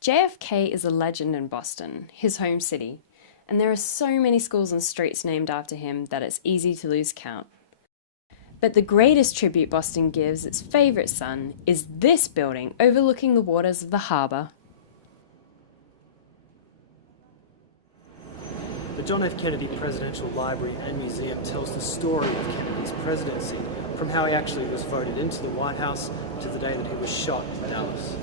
JFK is a legend in Boston, his home city, and there are so many schools and streets named after him that it's easy to lose count. But the greatest tribute Boston gives its favourite son is this building overlooking the waters of the harbour. The John F. Kennedy Presidential Library and Museum tells the story of Kennedy's presidency, from how he actually was voted into the White House to the day that he was shot in Dallas.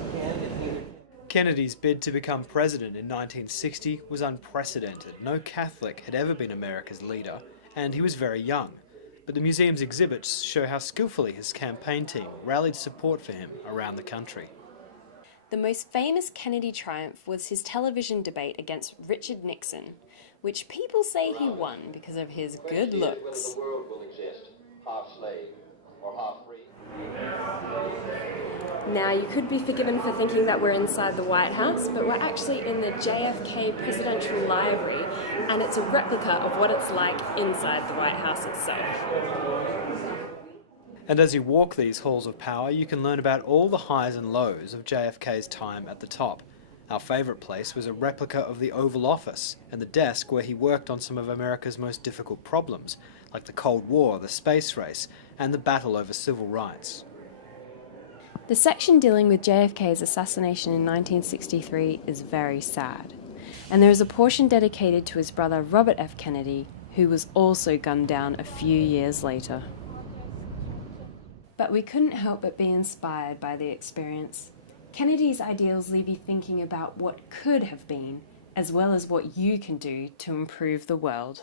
Kennedy's bid to become president in 1960 was unprecedented. No Catholic had ever been America's leader, and he was very young. But the museum's exhibits show how skillfully his campaign team rallied support for him around the country. The most famous Kennedy triumph was his television debate against Richard Nixon, which people say he won because of his good looks. Now, you could be forgiven for thinking that we're inside the White House, but we're actually in the JFK Presidential Library, and it's a replica of what it's like inside the White House itself. And as you walk these halls of power, you can learn about all the highs and lows of JFK's time at the top. Our favourite place was a replica of the Oval Office and the desk where he worked on some of America's most difficult problems, like the Cold War, the space race, and the battle over civil rights. The section dealing with JFK's assassination in 1963 is very sad, and there is a portion dedicated to his brother Robert F. Kennedy, who was also gunned down a few years later. But we couldn't help but be inspired by the experience. Kennedy's ideals leave you thinking about what could have been, as well as what you can do to improve the world.